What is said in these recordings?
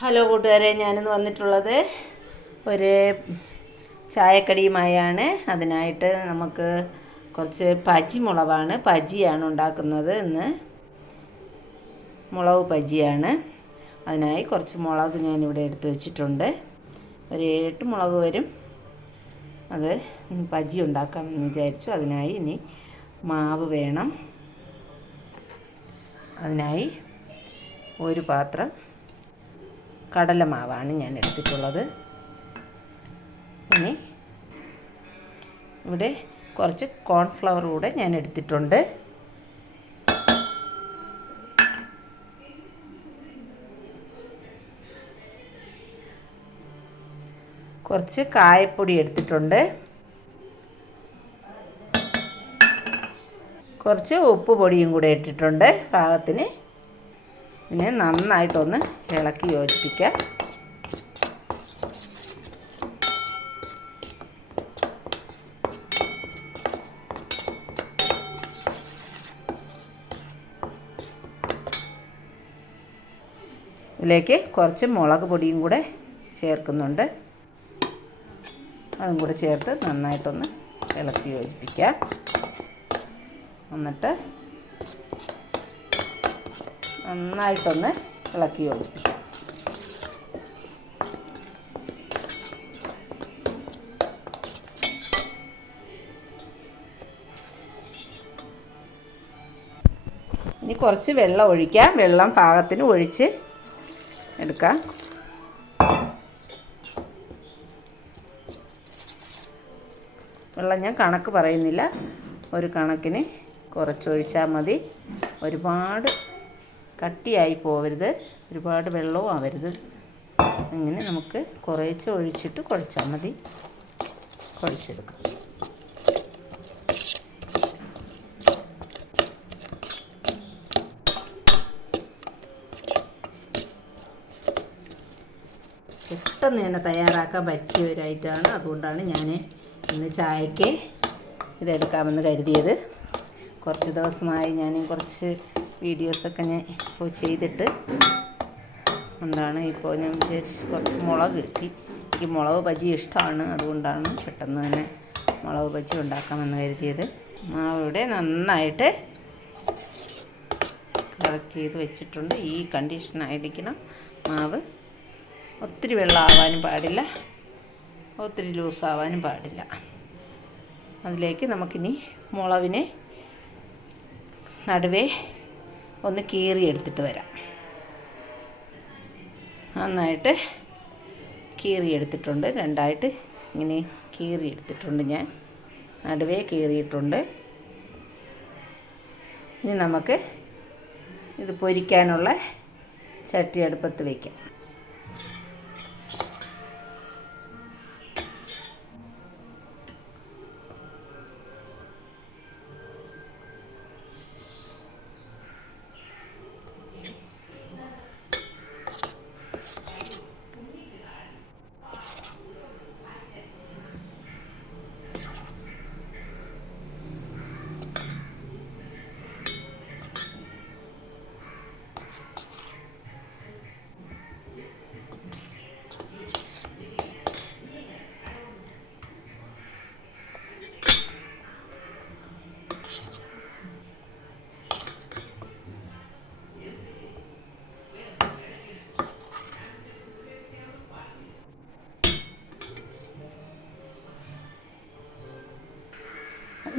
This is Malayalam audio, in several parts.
ഹലോ കൂട്ടുകാരെ, ഞാനിന്ന് വന്നിട്ടുള്ളത് ഒരു ചായക്കടിയുമായാണ്. അതിനായിട്ട് നമുക്ക് കുറച്ച് ബജിയാണ് ഉണ്ടാക്കുന്നത്. ഇന്ന് മുളക് ബജിയാണ്. അതിനായി കുറച്ച് മുളക് ഞാനിവിടെ എടുത്ത് വെച്ചിട്ടുണ്ട്. ഒരു 7 മുളക് വരും. അത് ബജി ഉണ്ടാക്കാമെന്ന് വിചാരിച്ചു. അതിനായി ഇനി മാവ് വേണം. അതിനായി ഒരു പാത്രം കടലമാവാണ് ഞാൻ എടുത്തിട്ടുള്ളത്. ഇനി ഇവിടെ കുറച്ച് കോൺഫ്ലവർ കൂടെ ഞാൻ എടുത്തിട്ടുണ്ട്. കുറച്ച് കായപ്പൊടി എടുത്തിട്ടുണ്ട്. കുറച്ച് ഉപ്പ് പൊടിയും കൂടെ ഇട്ടിട്ടുണ്ട് പാകത്തിന്. ഇതിനെ നന്നായിട്ടൊന്ന് ഇളക്കി യോജിപ്പിക്കാം. ഇതിലേക്ക് കുറച്ച് മുളക് പൊടിയും കൂടെ ചേർക്കുന്നുണ്ട്. അതും കൂടെ ചേർത്ത് നന്നായിട്ടൊന്ന് ഇളക്കി യോജിപ്പിക്കാം. എന്നിട്ട് നന്നായിട്ടൊന്ന് ഇളക്കി യോജിപ്പിക്കാം. ഇനി കുറച്ച് വെള്ളം ഒഴിക്കാം. വെള്ളം പാകത്തിന് ഒഴിച്ച് എടുക്കാം. വെള്ളം ഞാൻ കണക്ക് പറയുന്നില്ല, ഒരു കണക്കിന് കുറച്ചൊഴിച്ചാൽ മതി. ഒരുപാട് കട്ടിയായി പോവരുത്, ഒരുപാട് വെള്ളവും ആവരുത്. അങ്ങനെ നമുക്ക് കുറേശ്ശെ ഒഴിച്ചിട്ട് കുഴച്ചാൽ മതി. കുഴച്ചെടുക്കാം. പെട്ടെന്ന് തന്നെ തയ്യാറാക്കാൻ പറ്റിയ ഒരു ഐറ്റമാണ്. അതുകൊണ്ടാണ് ഞാൻ ഇന്ന് ചായക്ക് ഇതെടുക്കാമെന്ന് കരുതിയത്. കുറച്ച് ദിവസമായി ഞാൻ കുറച്ച് വീഡിയോസൊക്കെ ഞാൻ ഇപ്പോൾ ചെയ്തിട്ട് ഇപ്പോൾ ഞാൻ വിചാരിച്ച് കുറച്ച് മുളക് കിട്ടി. എനിക്ക് മുളക് ബജി ഇഷ്ടമാണ്. അതുകൊണ്ടാണ് പെട്ടെന്ന് തന്നെ മുളക് ബജി ഉണ്ടാക്കാമെന്ന് കരുതിയത്. മാവ് ഇവിടെ നന്നായിട്ട് കറക്റ്റ് ചെയ്ത് വെച്ചിട്ടുണ്ട്. ഈ കണ്ടീഷനായിരിക്കണം മാവ്. ഒത്തിരി വെള്ളമാവാനും പാടില്ല, ഒത്തിരി ലൂസാവാനും പാടില്ല. അതിലേക്ക് നമുക്കിനി മുളകിനെ നടുവേ ഒന്ന് കീറിയെടുത്തിട്ട് വരാം. നന്നായിട്ട് കീറിയെടുത്തിട്ടുണ്ട്. രണ്ടായിട്ട് ഇങ്ങനെ കീറിയെടുത്തിട്ടുണ്ട്. ഞാൻ നടുവേ കീറിയിട്ടുണ്ട്. ഇനി നമുക്ക് ഇത് പൊരിക്കാനുള്ള ചട്ടി അടുപ്പത്ത് വയ്ക്കാം.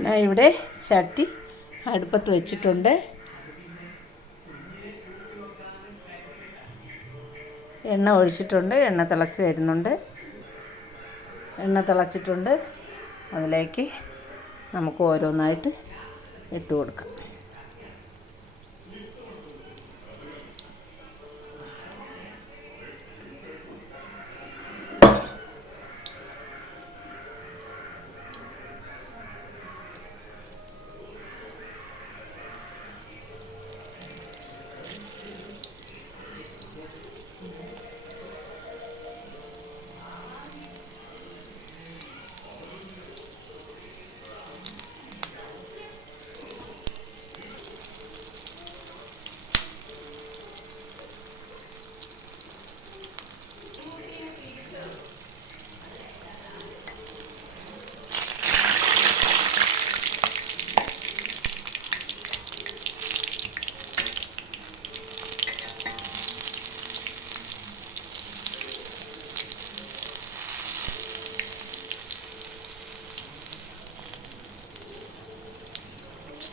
ഞാൻ ഇവിടെ ചട്ടി അടുപ്പത്ത് വെച്ചിട്ടുണ്ട്. എണ്ണ ഒഴിച്ചിട്ടുണ്ട്. എണ്ണ തിളച്ച് വരുന്നുണ്ട്. എണ്ണ തിളച്ചിട്ടുണ്ട്. അതിലേക്ക് നമുക്ക് ഓരോന്നായിട്ട് ഇട്ട് കൊടുക്കാം.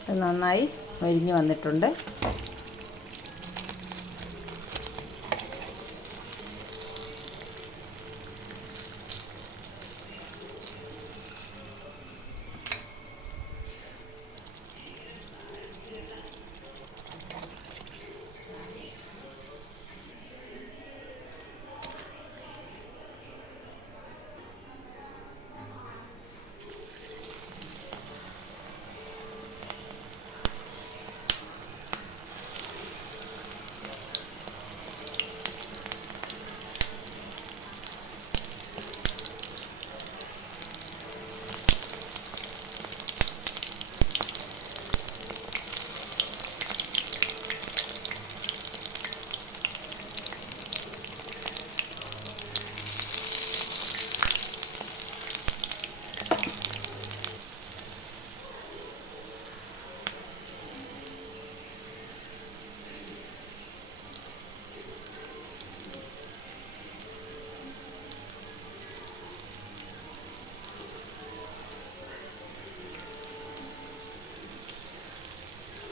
ഇത് നന്നായി മൊരിഞ്ഞ് വന്നിട്ടുണ്ട്.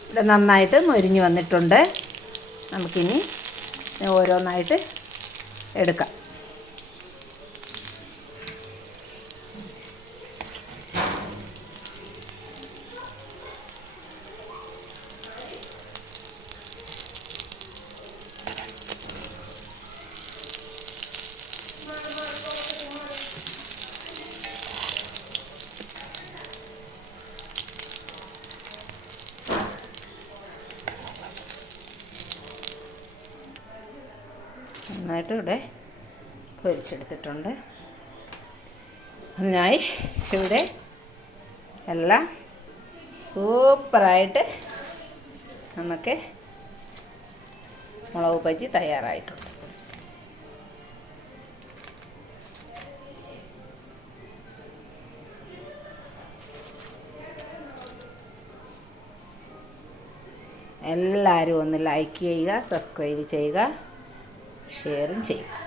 ഇവിടെ നന്നായിട്ട് മൊരിഞ്ഞ് വന്നിട്ടുണ്ട്. നമുക്കിനി ഓരോന്നായിട്ട് എടുക്കാം. നന്നായിട്ട് ഇവിടെ പൊരിച്ചെടുത്തിട്ടുണ്ട്. നന്നായി ഇവിടെ എല്ലാം സൂപ്പറായിട്ട് നമുക്ക് മുളക് ബജി തയ്യാറായിട്ടുണ്ട്. എല്ലാവരും ഒന്ന് ലൈക്ക് ചെയ്യുക, സബ്സ്ക്രൈബ് ചെയ്യുക, ഷെയറും ചെയ്യുക.